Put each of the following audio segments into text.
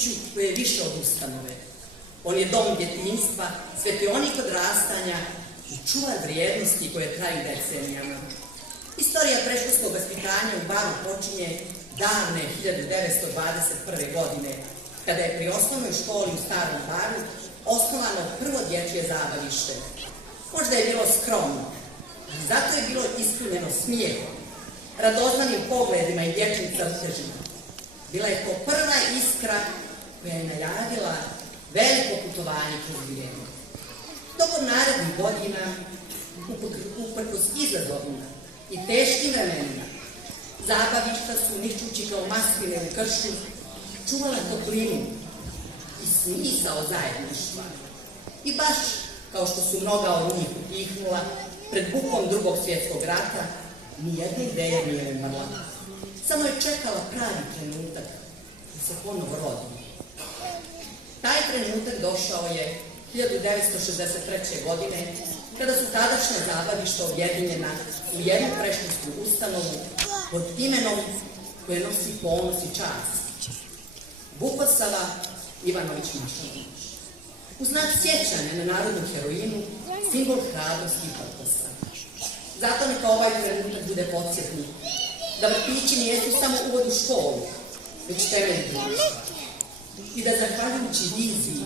vrtiću koji je više od ustanove. On je dom djetinjstva, svetionik odrastanja i čuvar vrijednosti koje traju decenijama. Istorija predškolskog vaspitanja u Baru počinje davne 1921. godine, kada je pri osnovnoj školi u Starom Baru osnovano prvo dječje zabavište. Možda je bilo skromno, ali zato je bilo ispunjeno smijehom, radoznanim pogledima i dječjim crtežima. Bila je to prva iskra koja je najavila veliko putovanje kroz vrijeme. Tokom narednih godina, uprkos izazovima i teškim vremenima, zabavišta su, ničući kao maskine u kršu, čuvala toplinu i smisao zajedništva. I baš kao što su mnoga od njih utihnula pred bukom Drugog svjetskog rata, nijedna ideja nije umrla. Samo je čekala pravi trenutak da se ponovo rodi. Taj trenutak došao je 1963. godine, kada su tadašnja zabavišta objedinjena u jednu predškolsku ustanovu pod imenom koje nosi ponos i čast. Vukosava Ivanović Mašanović. U znak sjećanja na narodnu heroinu, simbol hrabrosti i ponosa. Zato neka ovaj trenutak bude podsjetnik da vrtići nijesu samo uvod u školu, već temelj društva. I da zahvaljujući viziji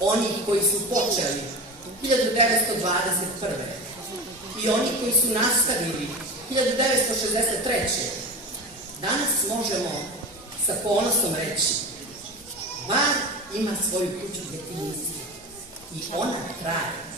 onih koji su počeli 1921. i oni koji su nastavili 1963. danas možemo sa ponosom reći: Bar ima svoju kuću djetinjstva i ona traje.